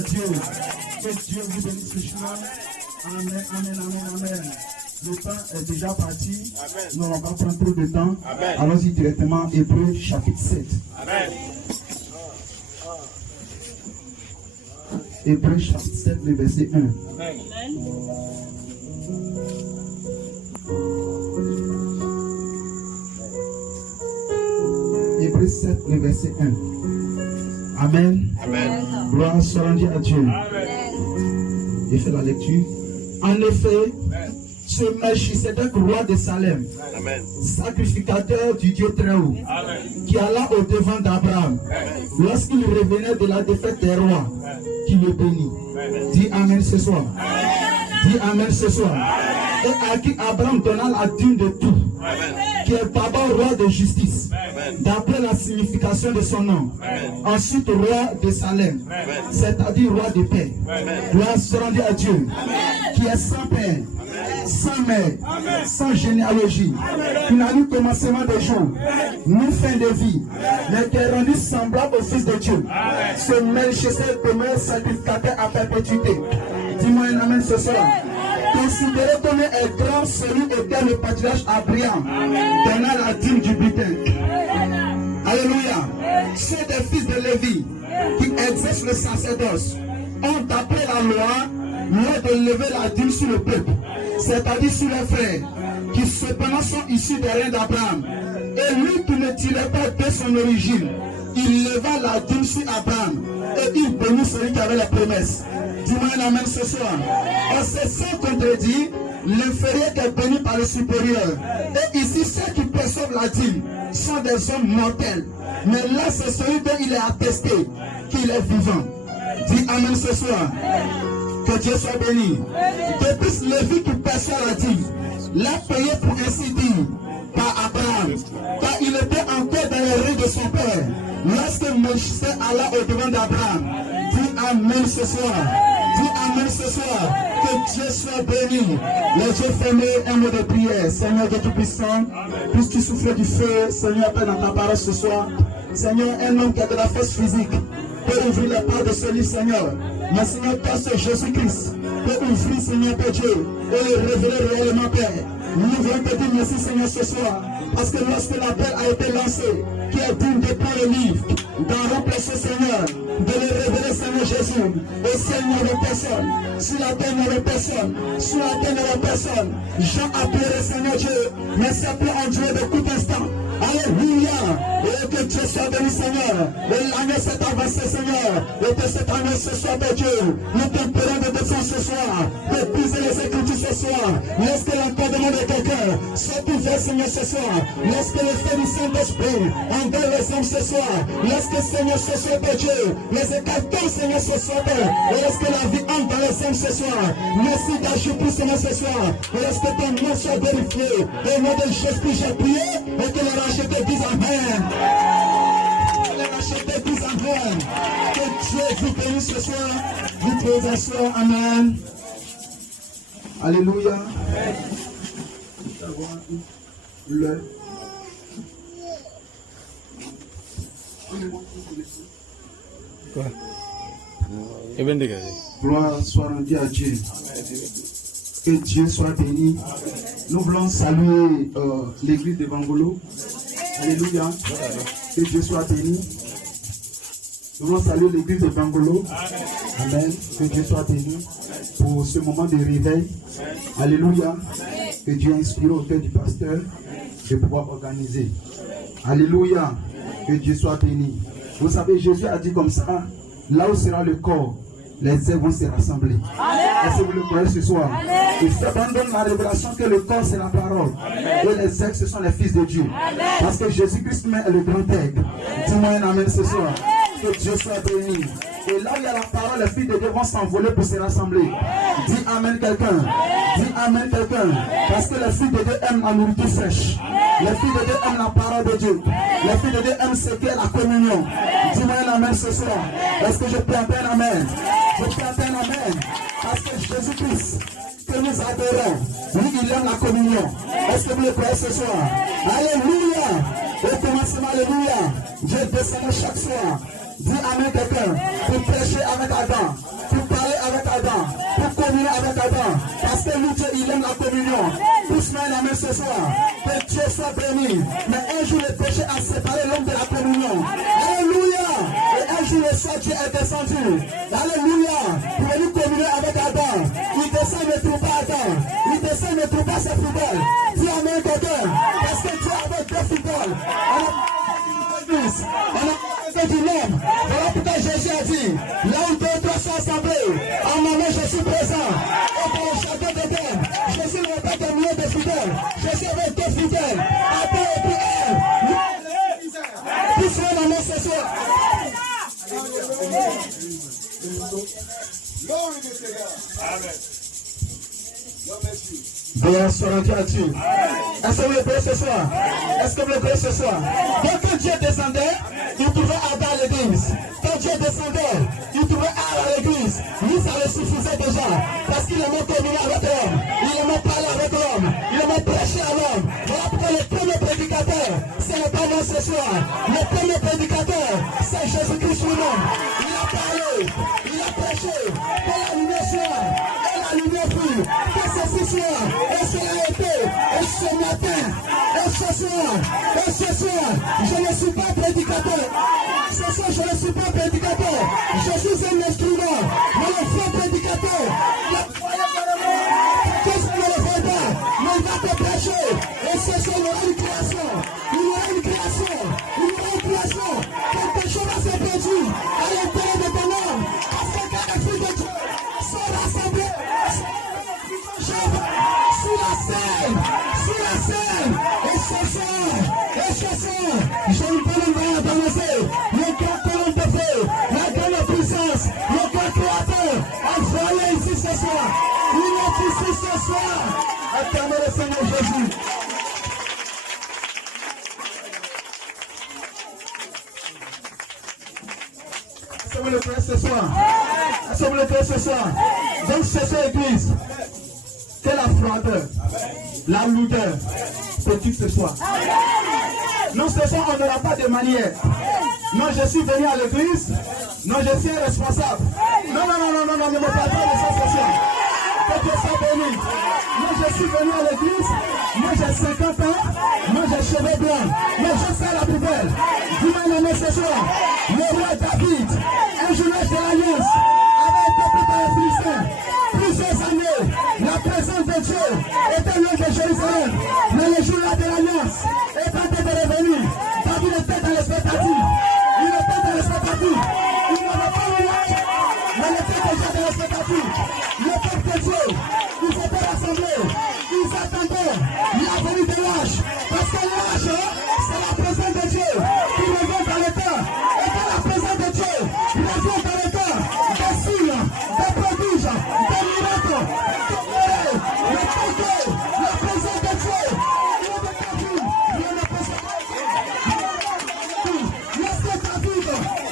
Dieu. Que Dieu vous bénisse richement. Amen, amen, amen, amen. Le temps est déjà parti. Amen. Nous n'allons pas prendre trop de temps. Allons-y directement. Hébreux chapitre 7. Amen. Hébreux chapitre 7, le verset 1. Amen. Hébreux 7, le verset 1. Amen. Amen. Gloire soit rendue à Dieu. Amen. Et fait la lecture. En effet, ce Melchisedec, roi de Salem, Amen, sacrificateur du Dieu très haut, Amen, qui alla au devant d'Abraham, lorsqu'il revenait de la défaite des rois, qui le bénit. Amen. Dis Amen ce soir. Amen. Dis Amen ce soir. Amen. Et à qui Abraham donna la dîme de tout, Amen, qui est d'abord roi de justice, d'après la signification de son nom. Amen. Ensuite roi de Salem, c'est-à-dire roi de paix. Gloire soit rendue à Dieu, Amen, qui est sans père, sans mère, Amen, sans généalogie, qui n'a eu commencement de jour, ni fin de vie, mais qui est rendu semblable au Fils de Dieu. Amen. Ce Melchisedec demeure sacrificateur à perpétuité. Dis-moi un Amen ce soir. Considérez comme est grand celui auquel le patriarche Abraham donna la dîme du butin. Alléluia. Ceux des fils de Lévi qui exercent le sacerdoce ont, d'après la loi de lever la dîme sur le peuple, c'est-à-dire sur les frères, qui cependant sont issus des reins d'Abraham. Et lui qui ne tirait pas de son origine, il leva la dîme sur Abraham et il bénit celui qui avait les promesses. Dis-moi un Amen ce soir. On s'est sans contredit, l'inférieur est béni par le supérieur. Et ici, ceux qui perçoivent la dîme sont des hommes mortels. Mais là, c'est celui dont il est attesté qu'il est vivant. Dis Amen ce soir. Que Dieu soit béni. Depuis Lévi qui perçoit la dîme, l'a payé pour ainsi dire par Abraham, car il était encore dans les reins de son père. Lorsque Melchisedec alla au devant d'Abraham, dis Amen ce soir. Dis Amen ce soir. Que Dieu soit béni. Les yeux fermés, un mot de prière. Seigneur Dieu Tout-Puissant, puisque tu souffles du feu, Seigneur, Père, dans ta parole ce soir. Seigneur, un homme qui a de la force physique peut ouvrir les portes de ce livre, Seigneur. Mais Seigneur, toi, c'est Jésus-Christ, peut ouvrir, Seigneur, Père Dieu, et le révéler réellement, Père. Nous voulons te dire merci, Seigneur, ce soir. Parce que lorsque l'appel a été lancé, qui est digne de prendre le livre, d'en remplacer, Seigneur, de le révéler, Seigneur Jésus, au ciel il n'y avait personne, sur la terre il n'y avait personne, sur la terre il n'y avait personne. Jean a pleuré, Seigneur Dieu, mais ses pleurs ont duré de court instant. Alléluia. Et que Dieu soit béni, Seigneur. Et l'année s'est avancée, Seigneur. Et que cette année ce soir, Père Dieu, nous t'implorons de descendre ce soir, de briser les Écritures ce soir. Lorsque l'encadrement de quelqu'un soit ouvert, Seigneur, ce soir. Lorsque le feu du Saint-Esprit envers les hommes ce soir. Lorsque, Seigneur, ce soir, Père Dieu, les écartons, Seigneur, ce soir, Père. Et lorsque la vie entre dans les hommes ce soir. Merci d'agir pour, Seigneur, ce soir. Et lorsque ton nom soit vérifié. Au nom de Jésus, j'ai prié. Et que les rachetés disent Amen. Les rachetés disent Amen. Que Dieu vous bénisse ce soir. Vous pouvez asseoir. Amen. Alléluia. Le quoi? Gloire soit rendue à Dieu. Que Dieu soit béni. Nous voulons saluer l'église de Bangolo. Alléluia. Que Dieu soit béni. Nous voulons saluer l'église de Bangolo. Amen. Que Dieu soit béni pour ce moment de réveil. Alléluia. Que Dieu inspire au cœur du pasteur de pouvoir organiser. Alléluia. Que Dieu soit béni. Vous savez, Jésus a dit comme ça, là où sera le corps, les œuvres vont se rassembler. Est-ce que vous le croyez ce soir? Il fait abandonner la révélation que le corps c'est la parole. Et les œuvres ce sont les fils de Dieu. Parce que Jésus-Christ même est le grand aigle. Dis-moi un amen ce soir. Que Dieu soit béni. Et là où il y a la parole, les filles de Dieu vont s'envoler pour se rassembler. Dis amen quelqu'un. Dis amen quelqu'un. Parce que les filles de Dieu aiment la nourriture fraîche. Les filles de Dieu aiment la parole de Dieu. Les filles de Dieu aiment ce qu'est la communion. Dis-moi un amen ce soir. Est-ce que je peux entendre un amen? Je peux entendre un amen. Parce que Jésus-Christ, que nous adorons, lui il aime la communion. Est-ce que vous le croyez ce soir? Alléluia. Au commencement, alléluia. Dieu descend chaque soir. Dis Amen quelqu'un. Pour prêcher avec Adam. Pour parler avec Adam. Pour communier avec Adam. Parce que lui, Dieu, il aime la communion. Tous main la main ce soir. Que Dieu soit béni. Mais un jour, le péché a séparé l'homme de la communion. Alléluia. Et un jour, le Saint-Dieu est descendu. Alléluia. Pour venir communier avec Adam. Il descend, ne trouve pas Adam. Il descend, ne trouve pas ses fidèles. Dis Amen quelqu'un. Parce que Dieu avait deux fidèles. On a besoin du nombre. Voilà pourquoi Jésus a dit, là où deux ou trois sont assemblés, en mon nom je suis présent. Et dans le château d'Éden, Jésus ne pas des milliers de fidèles. Jésus avait deux fidèles. Adam et puis elle. Tous sont dans mon ce soir. Gloire soit rendue à Dieu. Est-ce que vous le croyez ce soir? Est-ce que vous le croyez ce soir? Donc quand Dieu descendait, il trouvait Adam à l'église. Quand Dieu descendait, il trouvait Adam à l'église. Lui, ça le suffisait déjà. Parce qu'il aimait communier avec l'homme. Il aimait parler avec l'homme. Il aimait prêcher à l'homme. Voilà pourquoi le premier prédicateur, c'est le pas moi ce soir. Le premier prédicateur, c'est Jésus-Christ lui-même. Il a parlé, il a prêché. Que la lumière soit, et la lumière brille. Que ceci soit, et cela a été. Et ce matin, et ce soir, je ne suis pas prédicateur. Ce soir, je ne suis pas prédicateur. Je suis un instrument. Mais le faux prédicateur, qu'est-ce qu'on ne le fait pas? Mais il va te prêcher. Et ce soir, il y aura une création. Il y aura une création. Il y aura une création. Quelque chose va se produire à l'intérieur de ton âme. Parce que quand les filles de Dieu sont rassemblées, sur la scène, et ce soir, j'ai une bonne nouvelle à t'annoncer. Le grand colonne de feu, la grande puissance, le grand créateur, a voilé ici ce soir. Il est ici ce soir. Acclamez le Seigneur Jésus. Est-ce que vous le croyez ce soir? Est-ce que vous le croyez ce soir? Donc c'est ça l'église. Que la froideur, la lourdeur, petit ce soir. Non, ce soir, on n'aura pas de manière. Non, je suis venu à l'église. Non, je suis un responsable. Non, ne me parlez pas de ça ce soir. Que Dieu soit béni. Moi, je suis venu à l'église. Moi, j'ai 50 ans. Moi, j'ai cheveux blancs. Mais je fais la poubelle. Dis-moi le ce soir. Le roi David, un journal de l'Alliance, avait été pris par les Philistins. Plusieurs années, la présence de Dieu était loin de Jérusalem. Mais le jour-là de l'Alliance est en train de revenir. David était dans l'expectative. Il était dans l'expectative. Il n'avait pas eu l'âge, mais il était déjà dans l'expectative. Le peuple de Dieu, ils étaient rassemblés. Ils attendaient la venue de l'âge. Parce que l'âge, c'est la présence de Dieu qui revient dans le temps. Et quand la présence de Dieu revient dans le temps, des signes, des prodiges, des miracles, la présence de Dieu, il ne peut pas. Lorsque David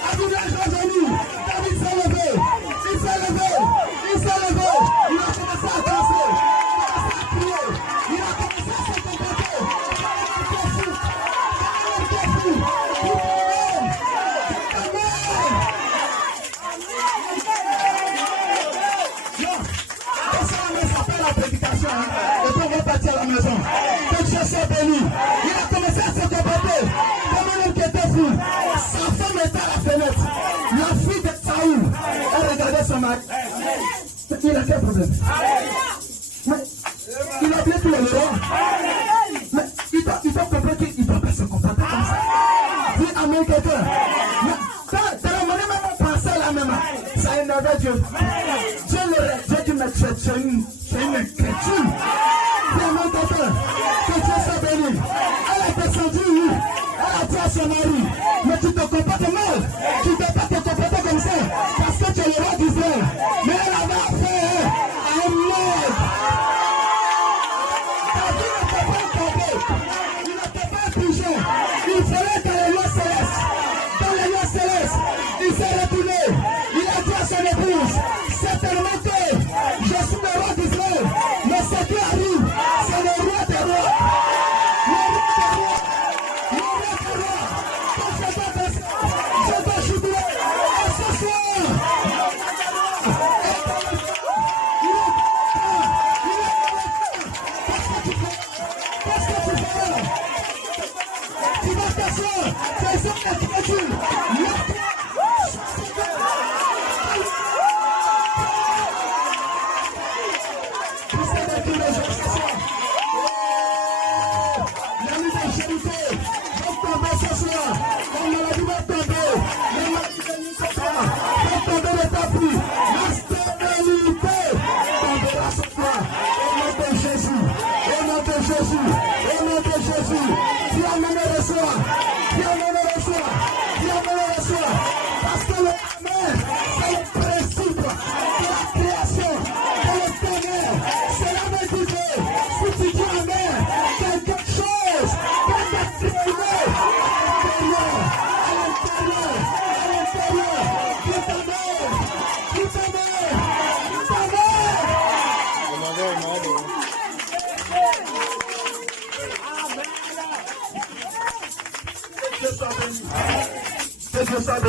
a vu l'âge revenu, David s'est levé, il s'est levé, il a commencé à danser, il a commencé à crier, il a commencé à se comporter, et puis on va partir à la maison. Que Dieu soit béni. Il a commencé à se comporter comme un homme qui était fou. Sa femme était à la fenêtre. La fille de Saoul, elle regardait son mari. Il a quel problème? Mais il a bien tout le roi. Mais il doit comprendre qu'il ne doit pas se comporter comme ça. Dis amen quelqu'un. T'as ramené même un pensée là même. Ça énervait Dieu. Dieu dit, mais tu es une chrétienne. Vraiment quelqu'un. Que Dieu soit béni. Elle est descendue, oui. Elle a dit à son mari, mais tu te comportes mal. Tu ne peux pas te comporter comme ça. Parce que tu es le roi d'Israël. Mais elle avait affaire à un mort. David n'était pas un complet. Il n'était pas un pigeon. Il fallait dans les lois célestes. Dans les lois célestes, il s'est retourné. Il a dit à son épouse, certainement que je suis le roi d'Israël. Mais ce qui arrive, c'est le roi des rois. Le roi des rois. Le roi des rois. Donc je dois jubiler.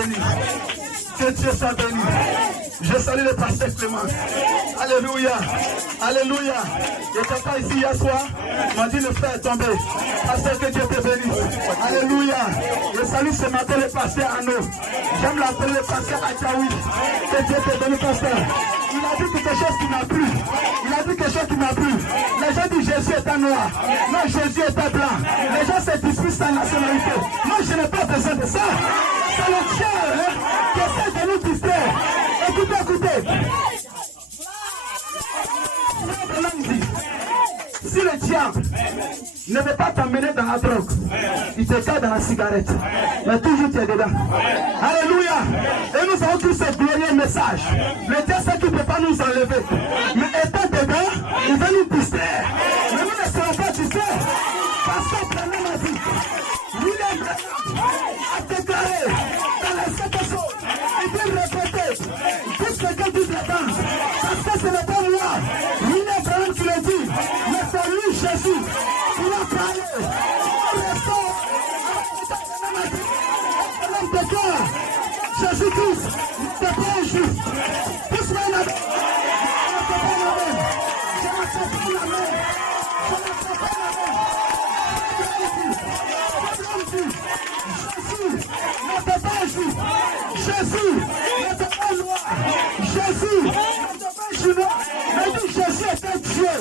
béni. Que Dieu soit béni. Je salue le pasteur Clément. Alléluia. Alléluia. Et quelqu'un ici hier soir m'a dit le frère est tombé. Pasteur, que Dieu te bénisse. Alléluia. Je salue ce matin le pasteur Arnaud. J'aime l'appeler le pasteur Akaoui. Que Dieu te bénisse, pasteur. Il a dit quelque chose qui m'a plu. Il a dit quelque chose qui m'a plu. Les gens disent Jésus est un noir. Non, Jésus est un blanc. Les gens se disputent sa nationalité. Moi, je n'ai pas besoin de ça. C'est le diable qui essaie de nous distraire. Écoutez, écoutez. Si le diable ne veut pas t'emmener dans la drogue, il te cache dans la cigarette. Mais toujours tu es dedans. Alléluia. Et nous avons tous ce glorieux message. Le diable sait qu'il ne peut pas nous enlever. Mais étant dedans, il veut nous distraire. Mais nous ne serons pas distraits. Parce que Branham a dit, William Branham a déclaré dans les 7 choses, il veut répéter tout ce que dit la danse. Parce que ce n'est pas moi. William Branham qui le dit. Mais c'est lui, Jésus, qui a parlé. Jésus-Christ, c'est pas un juif. Tous mes amis, je ne sais pas la même. Je ne sais pas la même. Je ne sais pas la même. Jésus n'était pas un juif. Jésus n'était pas un noir. Jésus n'était pas un chinois. Mais dit Jésus était Dieu.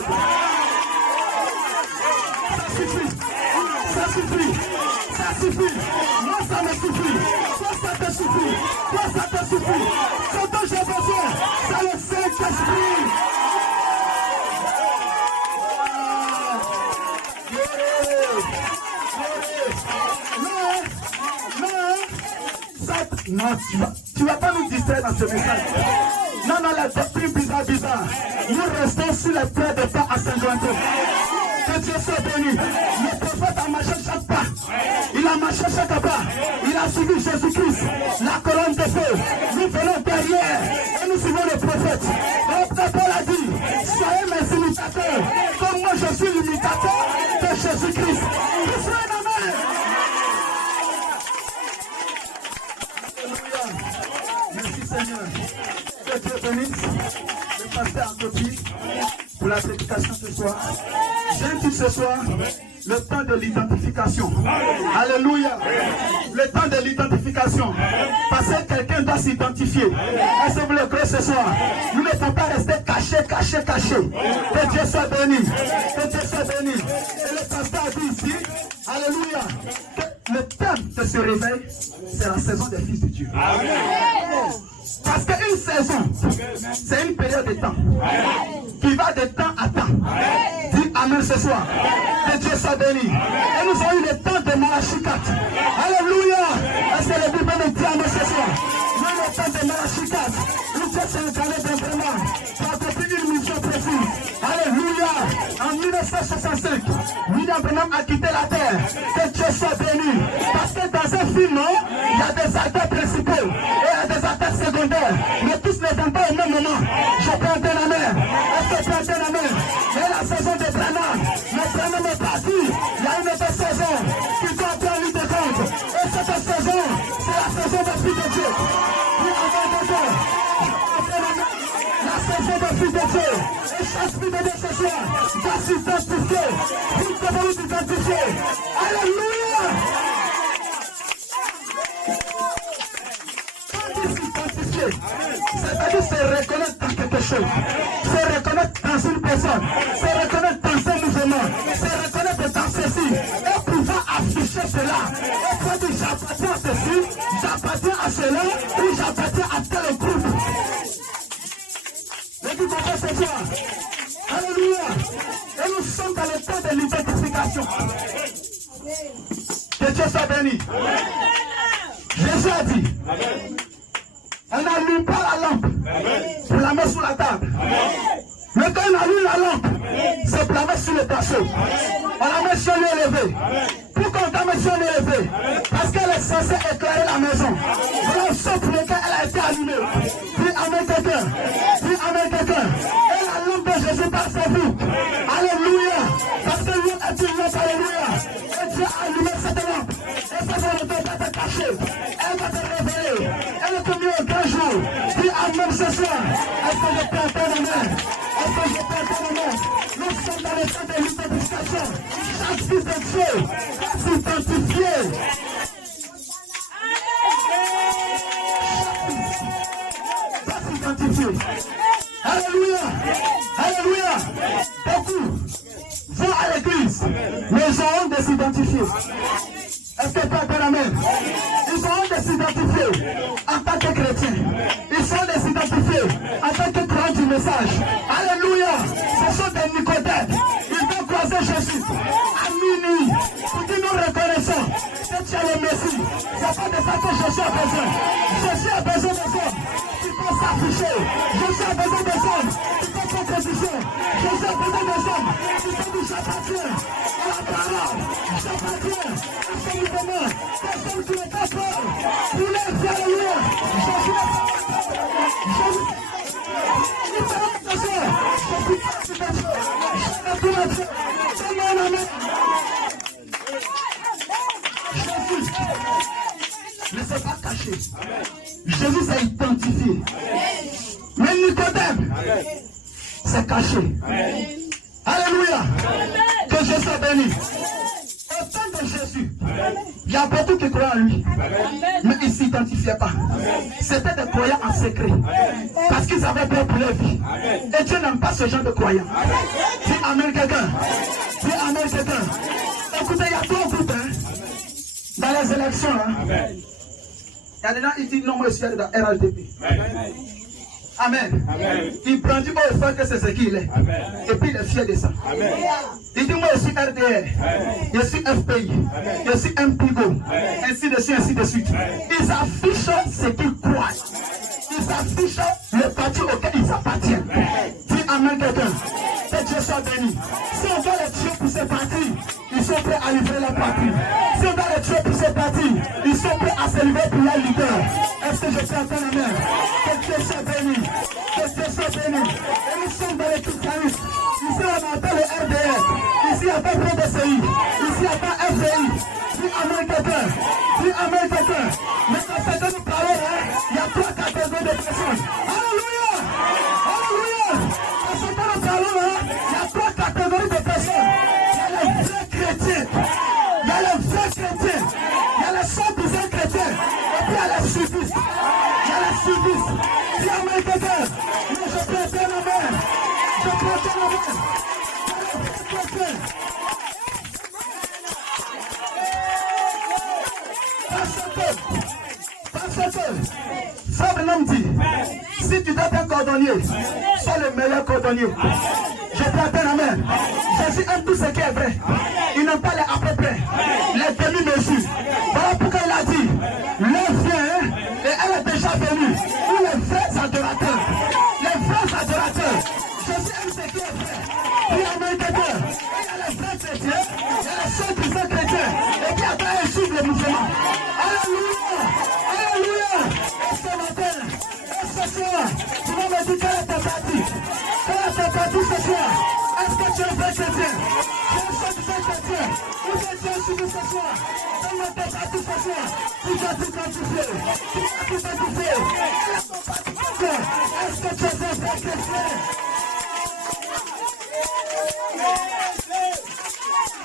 Ça suffit. Ça suffit. Ça suffit. Moi, ça me suffit. Toi, ça te suffit. Toi, ça te suffit. Ce dont j'ai besoin, c'est le Saint-Esprit. Non, tu vas pas nous distraire dans ce message. Non, la doctrine bizarre. Nous restons sur les traits de pas à Saint-Jointon. Que Dieu soit béni. Le prophète a marché chaque pas. Il a marché chaque pas. Il a suivi Jésus-Christ, la colonne de feu. Nous venons derrière et nous suivons le prophète. Donc Paul a dit, soyez mes imitateurs, comme moi je suis l'imitateur de Jésus-Christ. Vous soyez ma main. Merci Seigneur. Que Dieu bénisse le pasteur Antopi pour la prédication ce soir. J'ai dit ce soir le temps de l'identification. Alléluia. Le temps de l'identification. Parce que quelqu'un doit s'identifier. Est-ce que vous le croyez ce soir? Nous ne pouvons pas rester cachés. Que Dieu soit béni. Que Dieu soit béni. Et le pasteur a dit ici, alléluia, que le temps de se réveil, c'est la saison des fils de Dieu. Amen. Parce qu'une saison, c'est une période de temps qui va de temps à temps. Dis Amen ce soir. Que Dieu soit béni. Et nous avons eu le temps de Malachi 4. Alléluia. Est-ce que le Bible nous dit Amen ce soir? Nous avons le temps de Malachi 4. Nous Dieu s'est incarné dans vraiment pour accomplir une mission précise. Alléluia. En 1965, William Branham a quitté la terre. Que Dieu soit béni. Parce que dans un film, il y a des acteurs principaux et il y a des acteurs secondaires. Mais tous ne viennent pas au même moment. Je peux entendre la main. Est-ce que tu entends la main? Et la saison de Branham, le Branham est parti. Il y a une autre saison qui doit être en ligne de compte. Et cette saison, c'est la saison des fils de Dieu. La saison des fils de Dieu. Et chaque fils de Dieu ce soir doit s'identifier. Vous devez vous identifier. Alléluia. C'est-à-dire se reconnaître dans quelque chose, se reconnaître dans une personne, se reconnaître dans un mouvement, se reconnaître dans ceci, et pouvoir afficher cela. Et pouvoir dire j'appartiens à ceci, j'appartiens à cela, ou j'appartiens à tel groupe. Et vous comprenez ce soir? Alléluia. Et nous sommes dans le temps de l'identification. Que Dieu soit béni. Jésus a dit, on n'allume pas la lampe pour la mettre sous la table. Mais quand on allume la lampe, c'est pour la mettre sur le berceau. On la met sur l'élevé. Pourquoi on la met sur l'élevé? Parce qu'elle est censée éclairer la maison. Voilà ce pour lequel elle a été allumée. Puis amène quelqu'un. Puis amène quelqu'un. Et la lampe de Jésus passe sur vous. Alléluia. Parce que lui est une lampe. Alléluia. Et Dieu a allumé cette lampe. Et cette lampe va te cacher. Elle va te révéler. ce soir? Est-ce que je peux entendre la main? Est-ce que je peux entendre la main? Nous sommes dans le temps de l'identification. Chaque fils de Dieu va s'identifier. Va s'identifier. Alléluia. Alléluia. Beaucoup vont à l'église, mais ils ont honte de s'identifier. Est-ce que tu entends la main? Ils ont honte de s'identifier en tant que chrétien. Ils sont de s'identifier en tant que croyant du message. Alléluia. Ce sont des Nicodèmes. Ils vont croiser Jésus à minuit pour que nous reconnaissons que tu es le Messie. C'est pas de ça que Jésus a besoin. Jésus a besoin de ça. Tu peux s'afficher. Jésus a besoin de ça. Tu peux faire position. Jésus a besoin de ça. Tu peux dire j'appartiens à la parole. J'appartiens à ce mouvement. Personne qui n'est pas peur. Pour les alléluia. Jésus est Jésus. Il fait attention. Jésus fait attention. Jésus ne s'est pas caché. Jésus s'est identifié. Mais Nicodème s'est caché. Alléluia. Que Jésus soit béni. Au temps de Jésus, il y a beaucoup qui croient en lui. Mais ils ne s'identifiaient pas. C'était des croyants en secret. Parce qu'ils avaient peur pour leur vie. Et Dieu n'aime pas ce genre de croyants. Dis amen quelqu'un. Dis amen quelqu'un. Écoutez, il y a trois groupes dans les élections. Il y a des gens qui disent non, moi je suis dans RHDP. Amen. Il prend du haut et fait que c'est ce qu'il est. Et puis il est fier de ça. Il dit moi je suis RDR, je suis FPI, je suis MPIGO, ainsi de suite, ainsi de suite. Ils affichent ce qu'ils croient. Ils affichent le parti auquel ils appartiennent. Dis amen quelqu'un. Que Dieu soit béni. Si on doit les tuer pour ces partis, ils sont prêts à livrer leur parti. Si on doit les tuer pour ces partis, ils sont prêts à se livrer pour leur leader. Est-ce que je peux entendre la main? Que Dieu soit béni. Que Dieu soit béni. Et nous sommes dans les christianistes. Ici on entend le RDR. Ici on entend PDCI. Ici on entend FDI. Dis amen quelqu'un. Dis amen quelqu'un. Mais quand c'est que nous parlons, il y a trois catégories de personnes. Alléluia. Alléluia. Quand c'est que nous parlons, il y a trois catégories de personnes. Il y a les vrais chrétiens. Il y a les vrais chrétiens. Il y a les soi-disant chrétiens. Et puis il y a les suivistes. Il y a les suivistes. Dis amen quelqu'un. Mais je peux faire la main. Je peux faire la main. Parce que Frère Branham dit, si tu dois être cordonnier, sois le meilleur cordonnier. Je peux attendre la main. Jésus aime tout ce qui est vrai. Il n'aime pas les à peu près, les demi-mesures. Voilà pourquoi il a dit, l'heure vient et elle est déjà venue. Pour les vrais adorateurs. Les vrais adorateurs. Jésus aime ce qui est vrai. Puis amen quelqu'un. Il y a les vrais chrétiens, il y a les soi-disant chrétiens. Et puis après, ils suivent le mouvement. Alléluia. Alléluia. Et ce matin, et ce soir, tu vas me dire quelle est ta partie. Quelle est ta partie ce soir? Est-ce que tu es un vrai chrétien? Tu es un soi-disant chrétien? Ou bien tu es suivi ce soir? Donne-moi ta partie ce soir. Tu dois t'identifier. Tu dois t'identifier. Est-ce que tu es un vrai chrétien?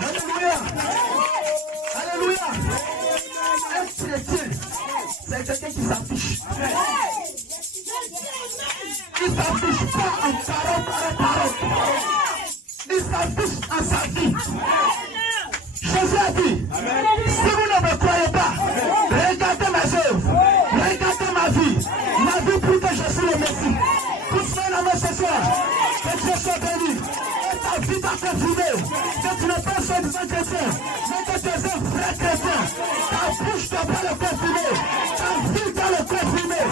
Alléluia. Alléluia. Un chrétien, c'est quelqu'un qui s'affiche. Il ne s'affiche pas en parole. Il s'affiche en sa vie. Jésus a dit, si vous ne me croyez pas, regardez mes œuvres, regardez ma vie prouve que je suis le Messie. Pousse la main ce soir, que Dieu soit béni. Et ta vie t'a confirmé que tu n'es pas soi-disant chrétien, mais que tu es un vrai chrétien. Ta bouche doit pas le confirmer, ta vie doit le confirmer.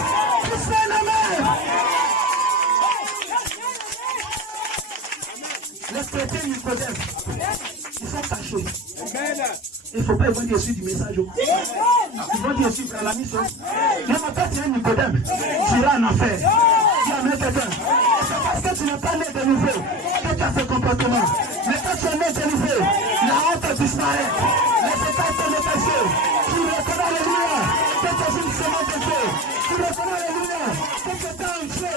Pousse la main. Les chrétiens Nicodème, ils sont cachés. Il ne faut pas vont dire sur du message. Ils vont dire sur la mission. Mais maintenant tu es Nicodème, tu iras en affaire. Tu amènes quelqu'un. C'est parce que tu n'es pas né de nouveau que tu as ce comportement. Mais quand tu es né de nouveau, la honte disparaît. Les états sont détachés. Tu reconnais Alléluia que tu es une semence de Dieu. Tu reconnais Alléluia que tu es un Dieu.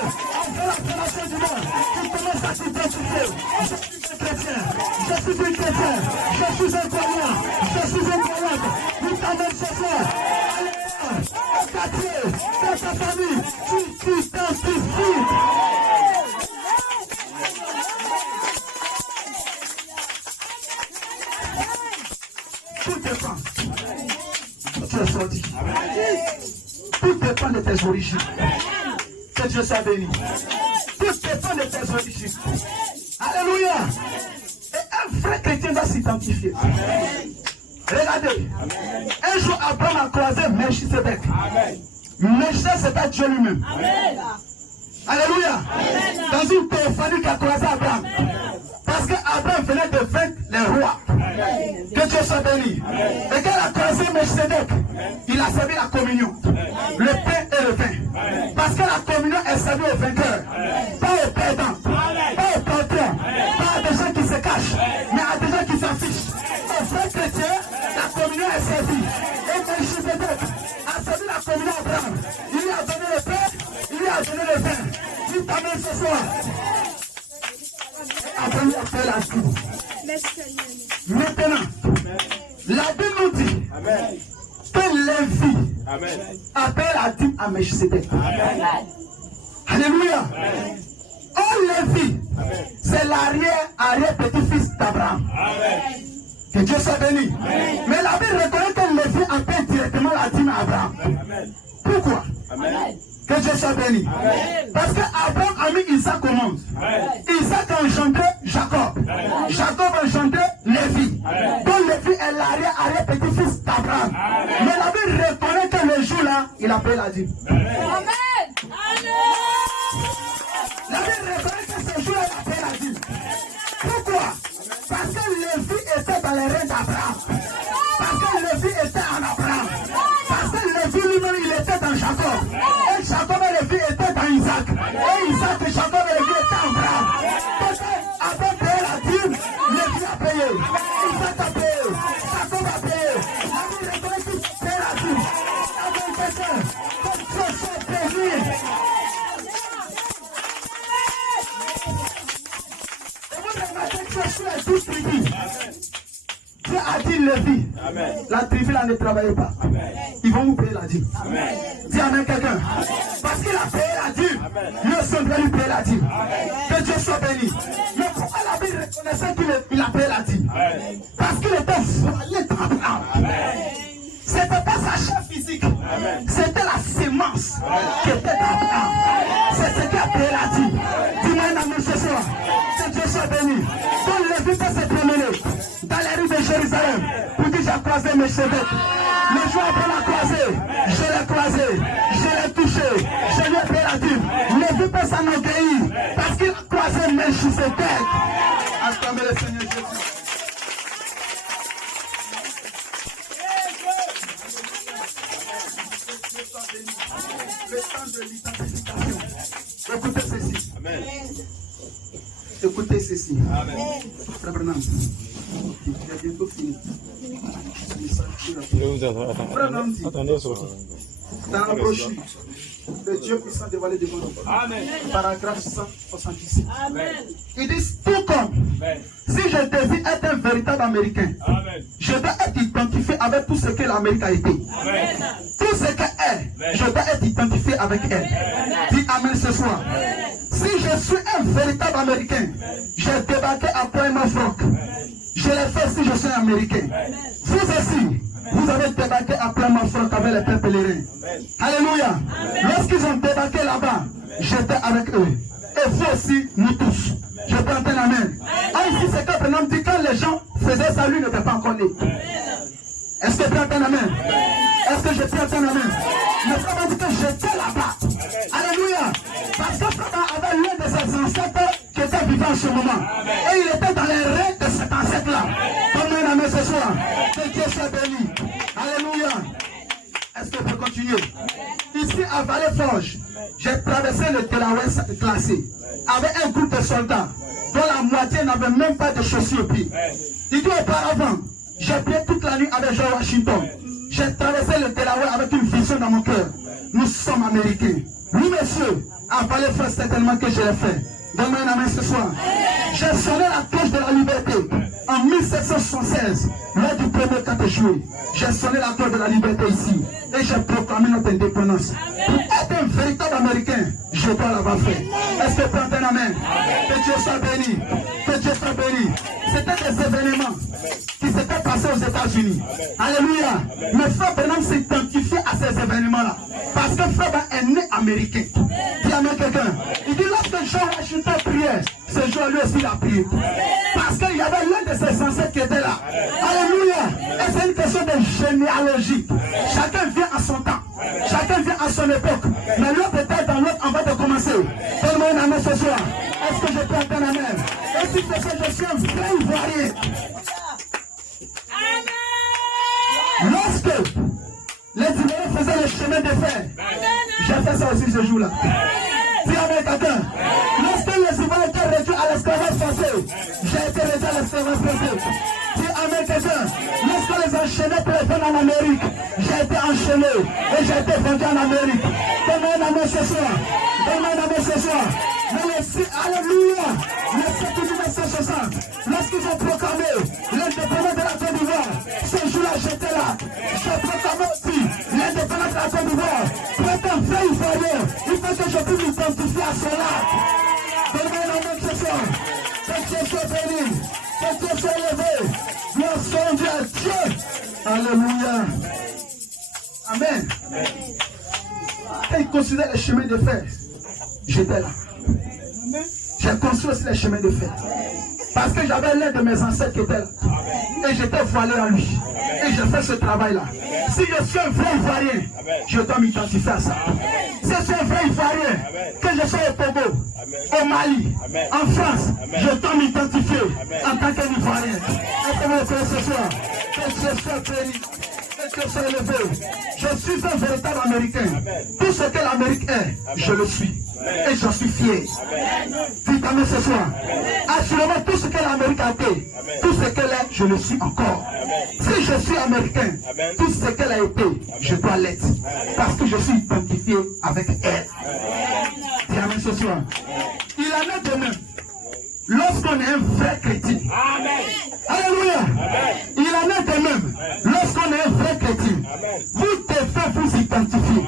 dans la fondation du monde, tu commences à t'identifier. Je suis un chrétien, je suis une chrétienne, je suis un croyant, je suis une croyante. Il t'amène ce soir. Alléluia. Au quartier, dans ta famille, tu t'identifies. Tout dépend. Tu es sorti. Tout dépend de tes origines. Que Dieu soit béni. Tout dépend de tes origines. Alléluia. Et un vrai chrétien doit s'identifier. Regardez. Un jour, Abraham a croisé Melchisedec. Melchisedec, c'était Dieu lui-même. Alléluia. Dans une théophanie qui a croisé Abraham. Parce qu'Abraham venait de vaincre les rois. Que Dieu soit béni. Et quand il a croisé Melchisedec, il a servi la communion. Le pain et le vin. Parce que la communion est servie aux vainqueurs. Pas aux perdants. Pas aux porteurs. Pas à des gens qui se cachent. Mais à des gens qui s'affichent. Aux vrais chrétiens, la communion est servie. Et Melchisedec a servi la communion à Abraham. Il lui a donné le pain, il lui a donné le vin. Il t'amène ce soir. Abraham a fait la Bible. Maintenant, la Bible nous dit que Lévi appelle la dîme à Melchisedec. Alléluia. Oh Lévi, c'est l'arrière-petit-fils d'Abraham. Que Dieu soit béni. Mais la Bible reconnaît que Lévi appelle directement la dîme à Abraham. Pourquoi? Que Dieu soit béni. Parce qu'Abraham a mis Isaac au monde. Isaac a engendré Jacob. Jacob a engendré Lévi. Donc Lévi est l'arrière-petit-fils d'Abraham. Mais la Bible reconnaît que le jour-là, il appelle la dîme. Amen. La Bible reconnaît que ce jour-là, il appelle la dîme. Pourquoi? Parce que Lévi était dans les reins d'Abraham. Parce que Lévi était en Abraham. Parce que Lévi lui-même, il était dans Jacob. Et Jacob et Lévi étaient dans Isaac. Et Isaac et Jacob et Lévi étaient en Abraham. Parce qu'après payer la dîme, Lévi a payé. Isaac a payé. Jacob a payé. La vie reconnaît qu'il paye la dîme. Avec quelqu'un, comme Dieu soit béni. Dieu a dit Lévi, la tribu là ne travaillait pas. Ils vont vous payer la dîme. Dis amen quelqu'un. Parce qu'il a payé la dîme, lui aussi doit lui payer la dîme. Que Dieu soit béni. Mais pourquoi la Bible reconnaissait qu'il a payé la dîme? Parce qu'il était voilé d'Abraham. C'était pas sa chair physique, c'était la sémence qui était d'Abraham. C'est ce qui a payé la dîme. Dis-moi un amen ce soir. Que Dieu soit béni. Donc Lévi peut se promener dans les rues de Jérusalem pour dire j'ai croisé Melchisedec. Le jour après la croisée, je l'ai croisé, je l'ai touché, je lui ai payé la dîme. Lévi peut s'enorgueillir parce qu'il a croisé Melchisedec. Acclamez le Seigneur Jésus. Le temps de l'identification. Écoutez ceci. Amen. Écoutez ceci. Amen. Frère Branham, il est bientôt fini. Frère Branham dit, dans la brochure, le Dieu puissant dévoilé devant nous. Amen. Paragraphe 166. Amen. Il dit, tout comme si je devais être un véritable Américain, amen, je dois être identifié avec tout ce que l'Amérique a été. Amen. Tout ce qu'elle est, je dois être identifié avec elle. Dis amen ce soir. Amen. Si je suis un véritable Américain, j'ai débarqué à Plymouth Rock. Je l'ai fait si je suis Américain. Vous aussi, vous avez débarqué à Plymouth Rock avec les pères pèlerins. Alléluia. Lorsqu'ils ont débarqué là-bas, j'étais avec eux. Et vous aussi, nous tous. Je peux entendre amen. Ici, c'est que Branham dit quand les gens faisaient ça, lui ne peut pas encore né. Est-ce que tu peux entendre amen? Est-ce que je peux entendre amen? Le frère dit que j'étais là-bas. Alléluia. Parce que Branham avait l'un de ses ancêtres qui était vivant en ce moment. Et il était dans les reins de cet ancêtre-là. Donne-moi un amen ce soir. Que Dieu soit béni. Alléluia. Est-ce que je peux continuer? Ici à Vallée-Forge, j'ai traversé le Delaware glacé avec un groupe de soldats dont la moitié n'avait même pas de chaussures aux pieds. Il dit auparavant, j'ai prié toute la nuit avec George Washington. J'ai traversé le Delaware avec une vision dans mon cœur. Nous sommes Américains. Oui, monsieur. Ah, pas les frères, certainement que je l'ai fait. Donne-moi une main ce soir. J'ai sonné la cloche de la liberté en 1776, lors du premier 4 juillet. J'ai sonné la cloche de la liberté ici et j'ai proclamé notre indépendance. Pour être un véritable Américain, je dois l'avoir fait. Est-ce que tu entends un amen? Que Dieu soit béni. Que Dieu soit béni. C'était des événements qui s'étaient passés aux États-Unis. Alléluia. Mais frère Branham s'identifie à ces événements-là. Parce que frère Branham est né américain. Dis amen quelqu'un. Il dit lorsque Jean Washington priait, ce jour lui aussi il a prié. Parce qu'il y avait l'un de ses ancêtres qui était là. Alléluia. Et c'est une question de généalogie. Chacun vient à son temps. Chacun vient à son époque. Mais l'autre peut-être dans l'autre avant de commencer. Donne-moi une amen ce soir. Est-ce que je peux entendre un amen? Et si c'est que je suis un vrai Ivoirien. Lorsque les Ivoiriens faisaient le chemin de fer, j'ai fait ça aussi ce jour-là. Dis amen quelqu'un. Lorsque les Ivoiriens étaient réduits à l'esclavage forcé, j'ai été réduit à l'esclavage forcé. Dis amen quelqu'un. Lorsque les enchaînés pour les vendre en Amérique, j'ai été enchaîné et j'ai été vendu en Amérique. Donne-moi un amen ce soir. Donne-moi un amen ce soir. Alléluia. Le 7 1960, lorsqu'ils ont proclamé l'indépendance de la Côte d'Ivoire, ce jour-là j'étais là. J'ai proclamé aussi l'indépendance de la Côte d'Ivoire. Pour être un vrai Ivoirien, il faut que je puisse m'identifier à cela. Donne-moi un amen ce soir. Que Dieu soit béni. Que Dieu soit élevé. Gloire soit Dieu à Dieu. Alléluia. Amen. Quand ils considèrent les chemins de fer, j'étais là. J'ai construit aussi les chemins de fer. Parce que j'avais l'un de mes ancêtres qui était là. Et j'étais voilé en lui. Et j'ai fait ce travail-là. Si je suis un vrai Ivoirien, je dois m'identifier à ça. Si je suis un vrai Ivoirien, que je sois au Togo, au Mali, en France, je dois m'identifier en tant qu'Ivoirien. Et comment on fait ce soir? Que je sois béni. Que je sois élevé. Je suis un véritable Américain. Tout ce que l'Amérique est, je le suis. Et j'en suis fier. Dites amen ce soir. Assurément, tout ce que l'Amérique a été, tout ce qu'elle est, je le suis encore. Si je suis américain, tout ce qu'elle a été, je dois l'être. Parce que je suis identifié avec elle. Dites amen ce soir. Il en est de même. Lorsqu'on est un vrai chrétien. Alléluia. Il en est de même. Lorsqu'on est un vrai chrétien, vous devez vous identifier.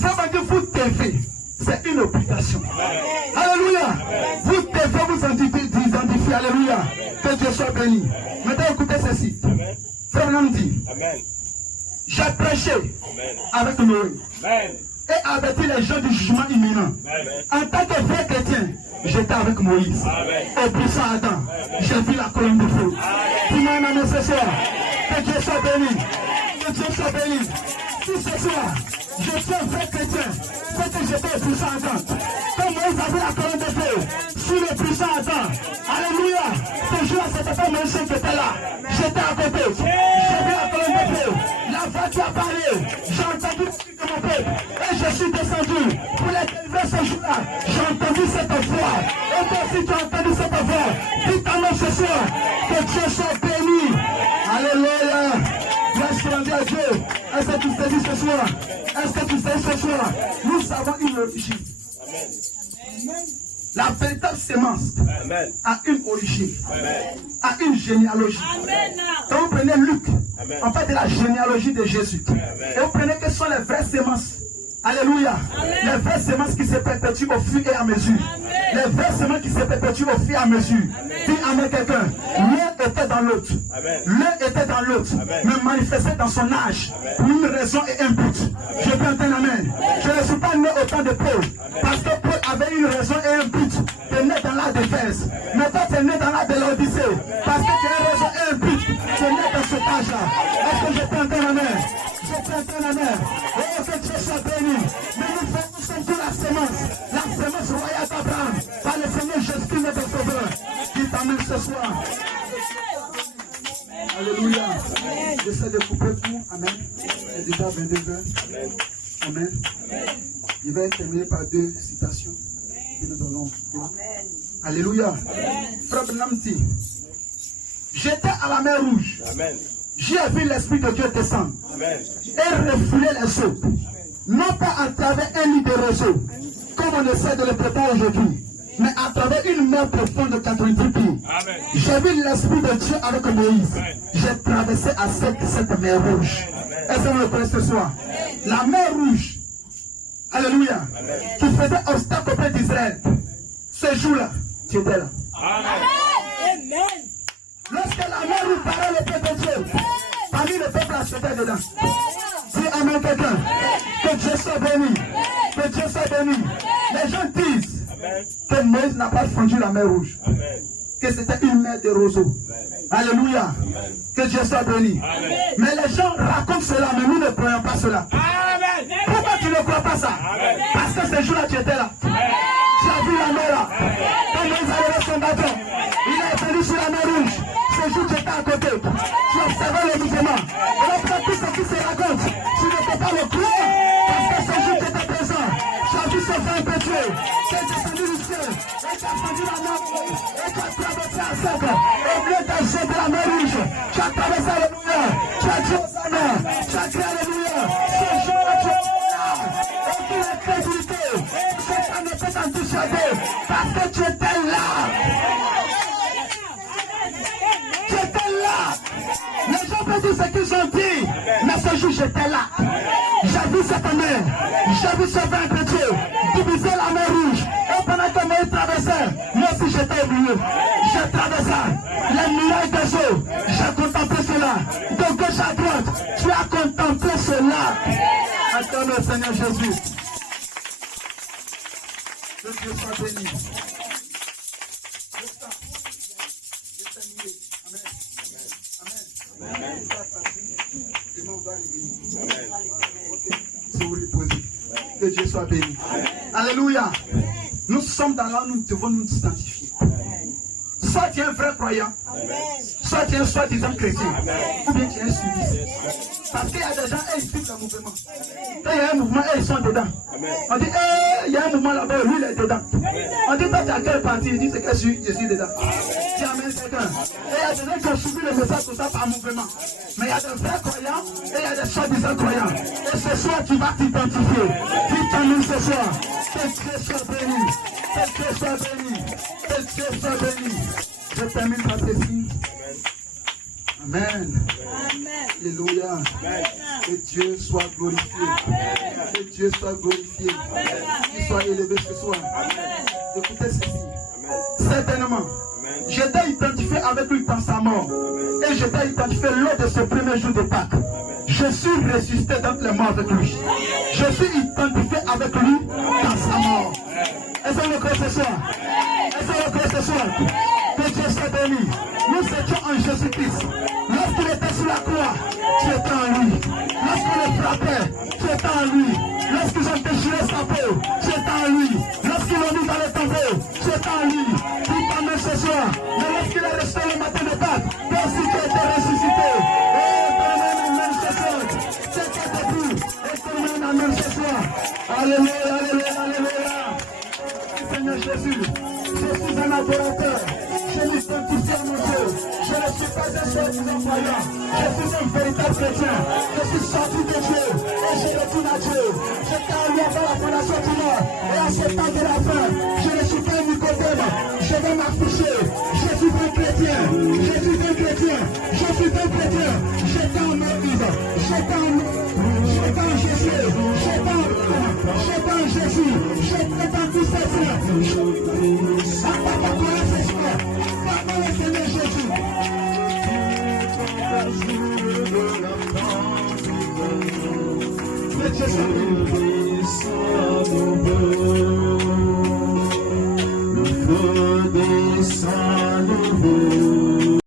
Ça veut dire vous devez. C'est une obligation. Alléluia. Vous devez vous identifier. Alléluia. Que Dieu soit béni. Maintenant écoutez ceci. Frère Nam dit, j'ai prêché avec Noé et averti les gens du jugement imminent. En tant que vrai chrétien, j'étais avec Moïse. Au puissant Adam, j'ai vu la colonne de feu. Dis-moi un amen ce soir. Que Dieu soit béni. Que Dieu soit béni. Si ce soir, je suis un vrai chrétien, c'est que j'étais au puissant Adam. Comme Moïse avait la colonne de feu sur le puissant Adam. Alléluia. Ce jour-là, c'était pas Moïse qui était là. J'étais à côté. J'ai vu la colonne de feu. La voiture a parlé. J'ai entendu de mon peuple. Et je suis descendu pour les délivrer ce jour-là. J'ai entendu cette voix. Et toi aussi tu as entendu cette voix. Dis-moi ce soir que Dieu soit béni. Alléluia. Merci à Dieu. Est-ce que tu sais dit ce soir? Est-ce que tu sais ce soir? Nous savons une origine. La véritable sémence a une origine, a une généalogie. Quand vous prenez Luc, on parle de la généalogie de Jésus. Et vous prenez quelles sont les vraies sémences. Alléluia. Les vraies semences qui se perpétuent au fur et à mesure. Les vraies semences qui se perpétuent au fur et à mesure. Dis amen quelqu'un. L'un était dans l'autre. L'un était dans l'autre. Mais manifestait dans son âge. Pour une raison et un but. Je peux entendre amen. Je ne suis pas né au temps de Paul. Parce que Paul avait une raison et un but. Tu es né dans l'âge d'Éphèse. Mais toi tu es né dans l'âge de l'Odyssée. Parce que tu as une raison et un but. Tu es né dans cet âge-là. Est-ce que je peux entendre amen? Je peux entendre amen. Oh que Dieu soit béni. Mais nous sommes tous la sémence royale d'Abraham, par le Seigneur Jésus-Christ notre Sauveur. Dites amen ce soir. Alléluia. J'essaie de couper tout. Amen. C'est déjà 22h. Amen. Je vais terminer par 2 citations que nous allons voir. Alléluia. Frère Branham dit, j'étais à la mer Rouge. J'ai vu l'Esprit de Dieu descendre et refouler les eaux. Non pas à travers un lit de roseau, comme on essaie de le préparer aujourd'hui, mais à travers une mer profonde de 90 pieds. J'ai vu l'Esprit de Dieu avec Moïse. J'ai traversé à cette mer rouge. Est-ce que vous le connaissez ce soir? La mer rouge, alléluia, qui faisait obstacle au peuple d'Israël. Ce jour-là, tu étais là. Amen. Lorsque la mer rouge parlait le peuple de Dieu, parmi le peuple, c'était dedans. Dis amen quelqu'un. Que Dieu soit béni. Que Dieu soit béni. Les gens disent que Moïse n'a pas franchi la mer rouge. Que c'était une mer de roseaux. Alléluia. Que Dieu soit béni. Mais les gens racontent cela, mais nous ne croyons pas cela. Pourquoi tu ne crois pas ça? Parce que ce jour-là, tu étais là. Tu as vu la mer là. Quand Moïse a levé son bâton, il est venu sur la mer rouge. Ce jour, tu étais à côté. Tu observais le mouvement. Et après tout ce qui se raconte, tu ne peux pas le croire. Parce que ce jour, tu étais présent. Tu as vu ce vent impétueux. Tu es descendu du ciel. Et tu as franchi la mer. Et tu as traversé à sec. Au lieu d'agir de la mer rouge, tu as traversé alléluia. Tu as dit aux amens. Tu as crié alléluia. Ce jour-là, tu es là. Aucune incrédulité. Satan ne peut t'enthousiasmer. Parce que tu étais là. Tu étais là. Les gens peuvent dire ce qu'ils ont dit. Mais ce jour, j'étais là. J'ai vu cette mer. J'ai vu ce vin impétueux diviser la mer rouge. Et pendant que Moïse traversait, moi aussi j'étais au milieu. J'ai traversé les nuages des eaux. J'ai contemplé cela. De gauche à droite, tu as contemplé cela. Attends le Seigneur Jésus. Que Dieu soit béni. Si vous lui posez. Que Dieu soit béni. Alléluia. Nous sommes dans là où nous devons nous identifier. Soit tu es un vrai croyant, soit tu es un soi-disant chrétien, ou bien tu es un sunniste. Parce qu'il y a des gens, ils suivent le mouvement. Quand il y a un mouvement, ils sont dedans. On dit, il y a un mouvement là-bas, lui il est dedans. On dit, toi tu as quel parti? Il dit, c'est que je suis dedans. Tu amènes quelqu'un. Et il y a des gens qui ont suivi le message tout ça par mouvement. Mais il y a des vrais croyants et il y a des soi-disant croyants. Et ce soir, tu vas t'identifier. Tu t'amènes ce soir. Que Dieu soit béni. Que Dieu soit béni. Que Dieu soit béni. Je termine par ceci. Amen. Alléluia. Que Dieu soit glorifié. Que Dieu soit glorifié. Qu'il soit élevé ce soir. Écoutez ceci. Certainement, je t'ai identifié avec lui dans sa mort. Et je t'ai identifié lors de ce premier jour de Pâques. Je suis ressuscité dans les morts avec lui. Je suis identifié avec lui dans sa mort. Est-ce que vous le croyez ce soir? Est-ce que vous le croyez ce soir? Que Dieu soit béni. Nous étions en Jésus-Christ. Lorsqu'il était sur la croix, tu étais en lui. Lorsqu'on le frappait, tu étais en lui. Lorsqu'ils ont déchiré sa peau, tu étais en lui. Lorsqu'ils l'ont mis dans le tombeau, tu étais en lui. Tu t'amènes ce soir. Mais lorsqu'il est resté le matin de Pâques, toi aussi tu étais ressuscité. Et ton âme amène ce soir. Tu étais debout. Et ton âme amène ce soir. Alléluia, alléluia, alléluia. Seigneur Jésus, je suis un adorateur. Je m'identifie à mon Dieu. Je ne suis pas un soi-disant croyant. Je suis un véritable chrétien. Je suis sorti de Dieu et je retourne à Dieu. J'étais en lui avant la fondation du monde. Et à ce temps de la fin, je ne suis pas un Nicodème. Je vais m'afficher. Je suis un chrétien. Je suis un chrétien. Je suis un chrétien. J'étais en Moïse. J'étais en Jésus. J'étais en Jésus. J'étais dans tout ça. Pardon le Seigneur Jésus. Que Dieu soit béni.